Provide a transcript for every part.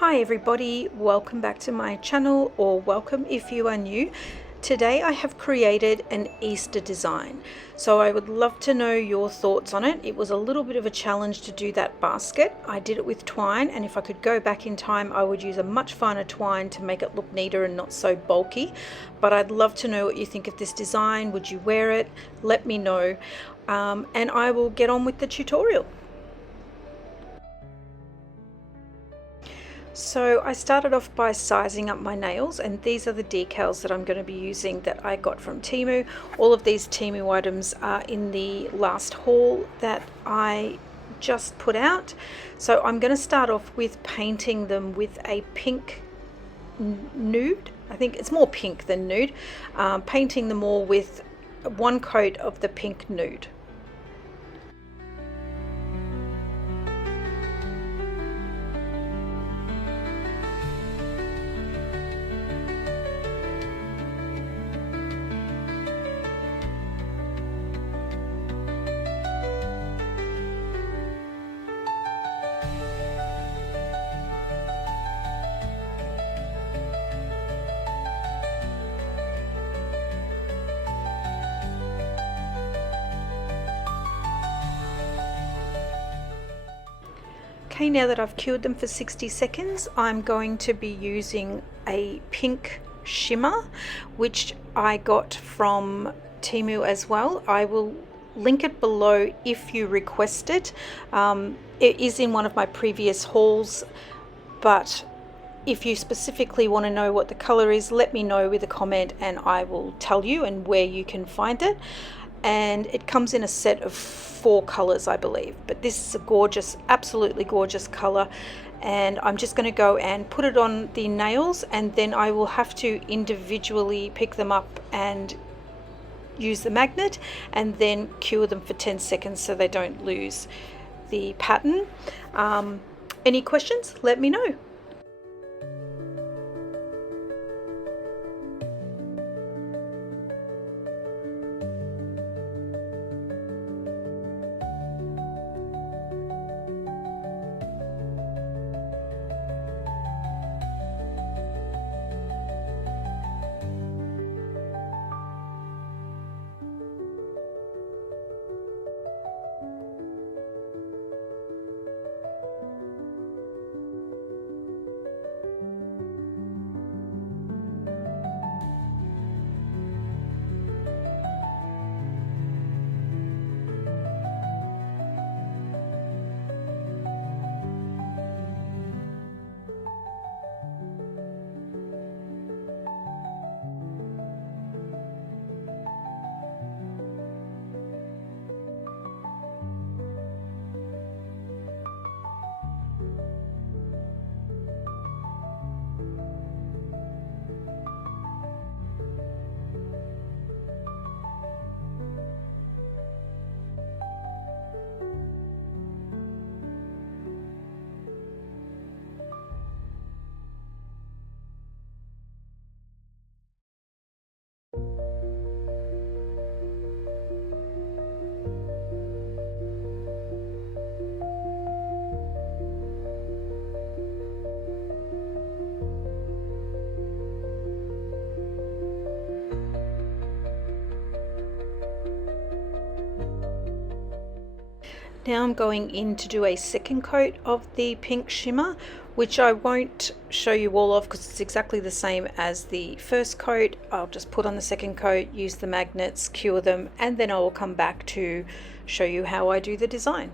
Hi everybody, welcome back to my channel, or welcome if you are new. Today I have created an Easter design, so I would love to know your thoughts on it. It was a little bit of a challenge to do that basket. I did it with twine, and if I could go back in time I would use a much finer twine to make it look neater and not so bulky. But I'd love to know what you think of this design. Would you wear it? Let me know, and I will get on with the tutorial. So I started off by sizing up my nails, and these are the decals that I'm going to be using that I got from Temu. All of these Temu items are in the last haul that I just put out. So I'm going to start off with painting them with a pink nude. I think it's more pink than nude. Painting them all with one coat of the pink nude. Okay, now that I've cured them for 60 seconds, I'm going to be using a pink shimmer, which I got from Temu as well. I will link it below if you request it. It is in one of my previous hauls, but if you specifically want to know what the color is, let me know with a comment and I will tell you and where you can find it. And it comes in a set of 4 colors, I believe, but this is a gorgeous, absolutely gorgeous color. And I'm just going to go and put it on the nails, and then I will have to individually pick them up and use the magnet and then cure them for 10 seconds so they don't lose the pattern. Any questions? Let me know. Now I'm going in to do a second coat of the pink shimmer, which I won't show you all of because it's exactly the same as the first coat. I'll just put on the second coat, use the magnets, cure them, and then I will come back to show you how I do the design.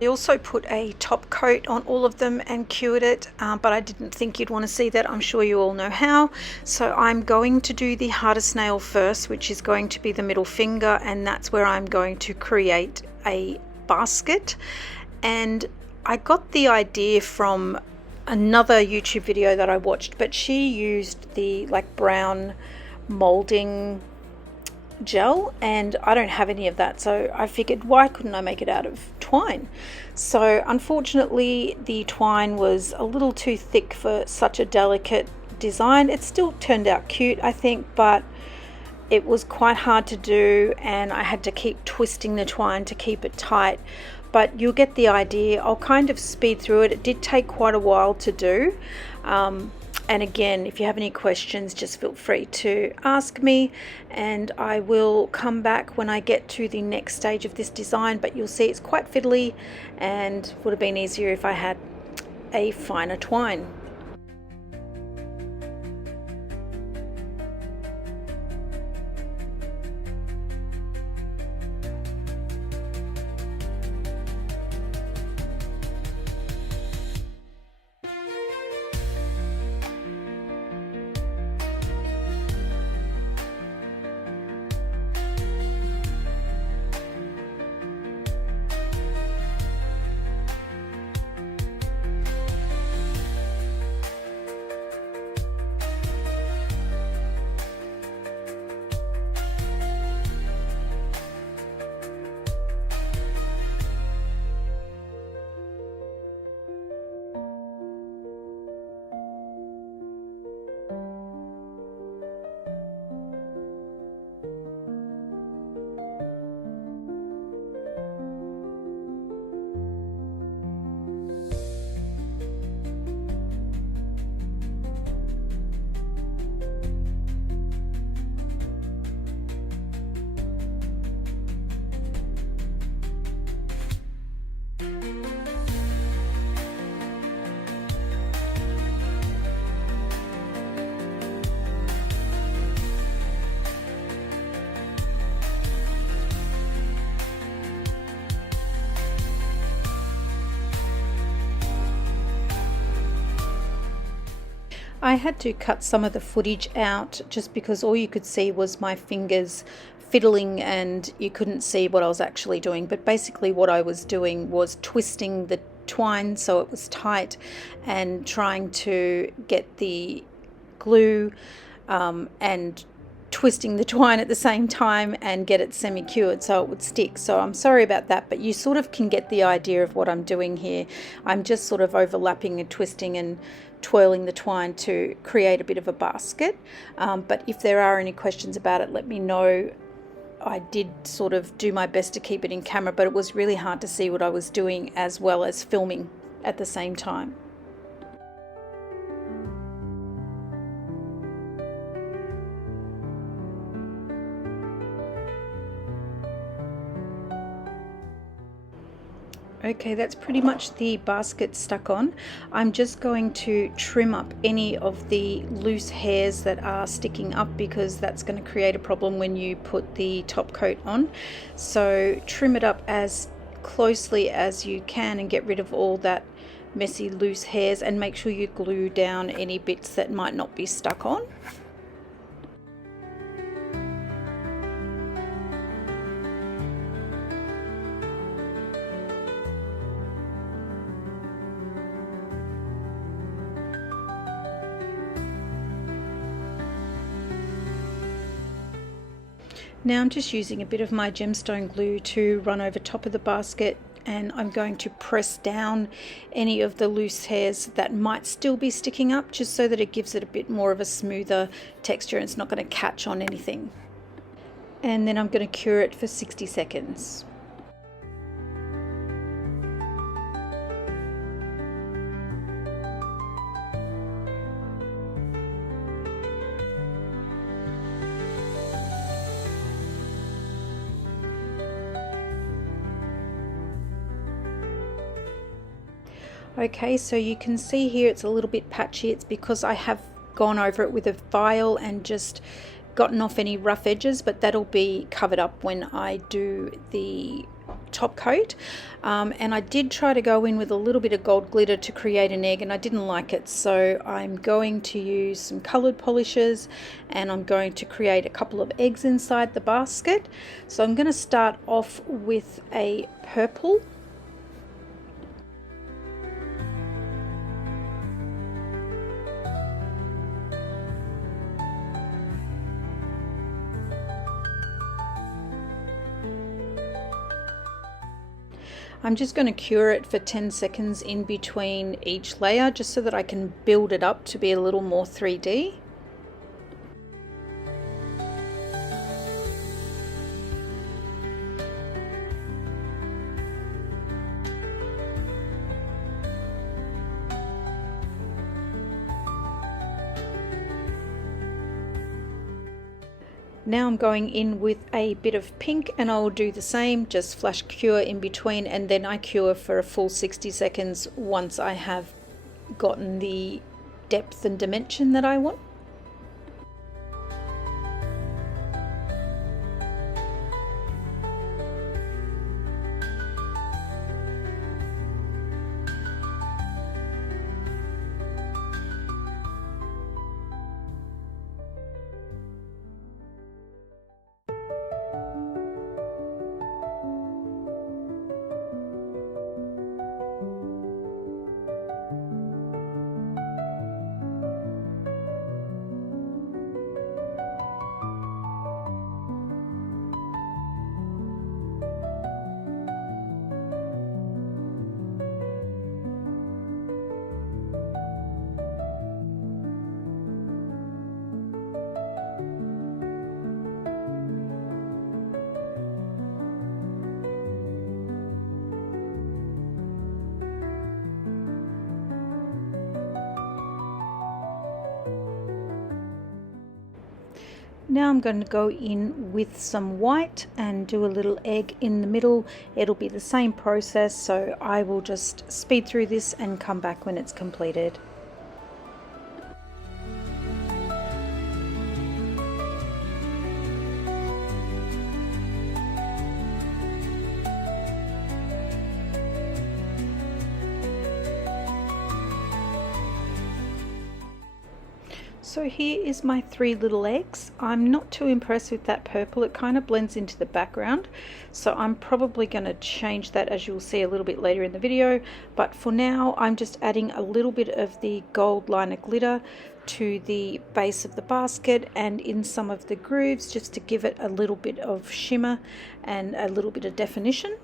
I also put a top coat on all of them and cured it, but I didn't think you'd want to see that. I'm sure you all know how. So I'm going to do the hardest nail first, which is going to be the middle finger, and that's where I'm going to create a basket. And I got the idea from another YouTube video that I watched, but she used the like brown molding gel, and I don't have any of that, so I figured why couldn't I make it out of twine. So unfortunately the twine was a little too thick for such a delicate design. It still turned out cute, I think, but it was quite hard to do, and I had to keep twisting the twine to keep it tight. but you'll get the idea. I'll kind of speed through it. It did take quite a while to do. And again, if you have any questions, just feel free to ask me, and I will come back when I get to the next stage of this design. But you'll see it's quite fiddly, and would have been easier if I had a finer twine. I had to cut some of the footage out just because all you could see was my fingers fiddling and you couldn't see what I was actually doing. But basically what I was doing was twisting the twine so it was tight and trying to get the glue and twisting the twine at the same time and get it semi-cured so it would stick. So I'm sorry about that, but you sort of can get the idea of what I'm doing here. I'm just sort of overlapping and twisting and twirling the twine to create a bit of a basket. But if there are any questions about it, let me know. I did sort of do my best to keep it in camera, but it was really hard to see what I was doing as well as filming at the same time. Okay, that's pretty much the basket stuck on. I'm just going to trim up any of the loose hairs that are sticking up because that's going to create a problem when you put the top coat on. So trim it up as closely as you can and get rid of all that messy loose hairs, and make sure you glue down any bits that might not be stuck on. Now I'm just using a bit of my gemstone glue to run over top of the basket, and I'm going to press down any of the loose hairs that might still be sticking up, just so that it gives it a bit more of a smoother texture and it's not going to catch on anything. And then I'm going to cure it for 60 seconds. Okay, so you can see here it's a little bit patchy. It's because I have gone over it with a file and just gotten off any rough edges, but that'll be covered up when I do the top coat. And I did try to go in with a little bit of gold glitter to create an egg, and I didn't like it, so I'm going to use some colored polishes and I'm going to create a couple of eggs inside the basket. So I'm going to start off with a purple. I'm just going to cure it for 10 seconds in between each layer, just so that I can build it up to be a little more 3D. Now I'm going in with a bit of pink, and I'll do the same, just flash cure in between, and then I cure for a full 60 seconds once I have gotten the depth and dimension that I want. Now I'm going to go in with some white and do a little egg in the middle. It'll be the same process, so I will just speed through this and come back when it's completed. So here is my 3 little eggs. I'm not too impressed with that purple. It kind of blends into the background. So I'm probably going to change that, as you'll see a little bit later in the video. But for now, I'm just adding a little bit of the gold liner glitter to the base of the basket and in some of the grooves, just to give it a little bit of shimmer and a little bit of definition.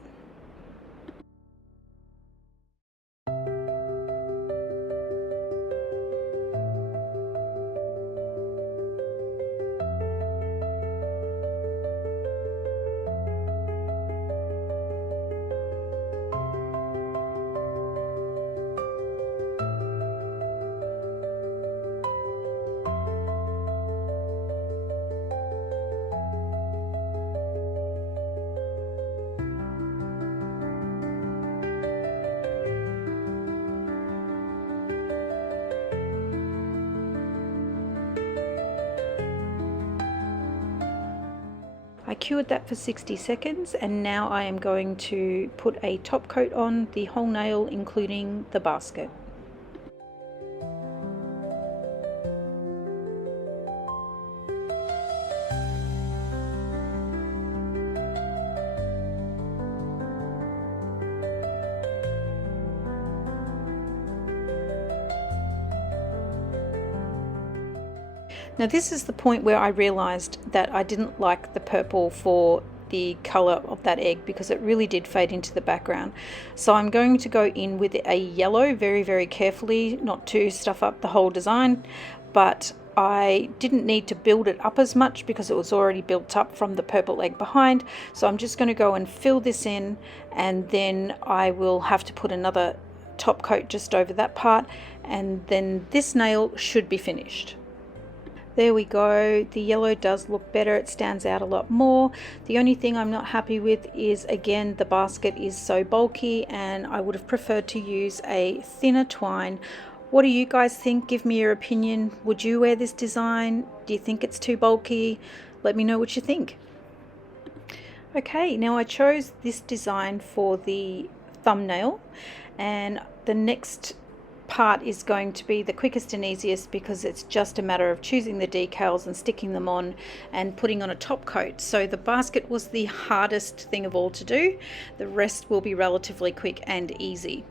I cured that for 60 seconds, and now I am going to put a top coat on the whole nail, including the basket. Now this is the point where I realized that I didn't like the purple for the color of that egg, because it really did fade into the background. So I'm going to go in with a yellow very carefully, not to stuff up the whole design, but I didn't need to build it up as much because it was already built up from the purple egg behind. So I'm just going to go and fill this in, and then I will have to put another top coat just over that part, and then this nail should be finished. There we go. The yellow does look better. It stands out a lot more. The only thing I'm not happy with is, again, the basket is so bulky, and I would have preferred to use a thinner twine. What do you guys think? Give me your opinion. Would you wear this design? Do you think it's too bulky? Let me know what you think. Okay, now I chose this design for the thumbnail, and the next part is going to be the quickest and easiest, because it's just a matter of choosing the decals and sticking them on and putting on a top coat. So the basket was the hardest thing of all to do. The rest will be relatively quick and easy.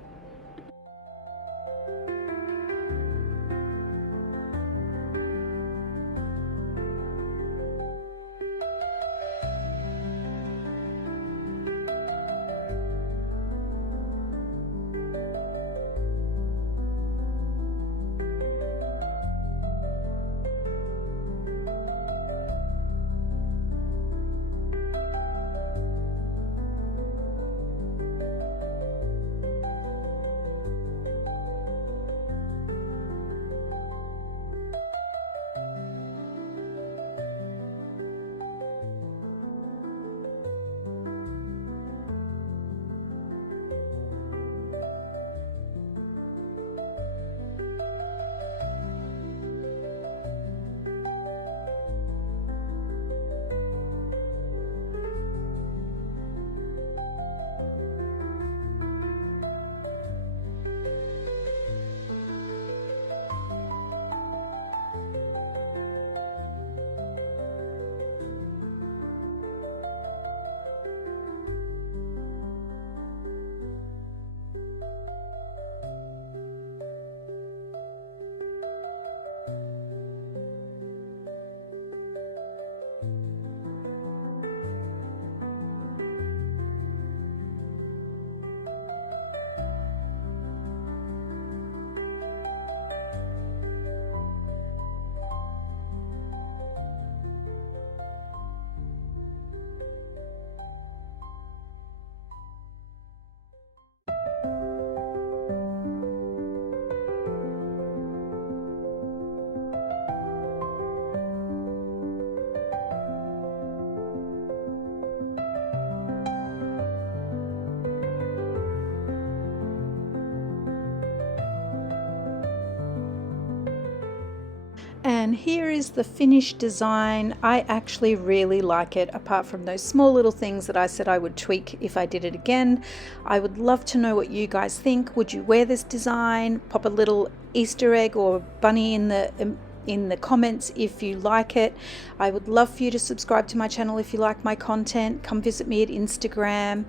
And here is the finished design. I actually really like it, apart from those small little things that I said I would tweak if I did it again. I would love to know what you guys think. Would you wear this design? Pop a little Easter egg or bunny in the comments if you like it. I would love for you to subscribe to my channel if you like my content. Come visit me at Instagram,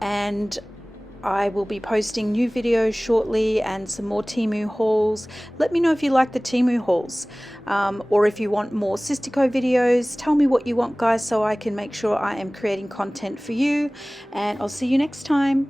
and I will be posting new videos shortly and some more Temu hauls. Let me know if you like the Temu hauls, or if you want more Sistico videos. Tell me what you want, guys, so I can make sure I am creating content for you, and I'll see you next time.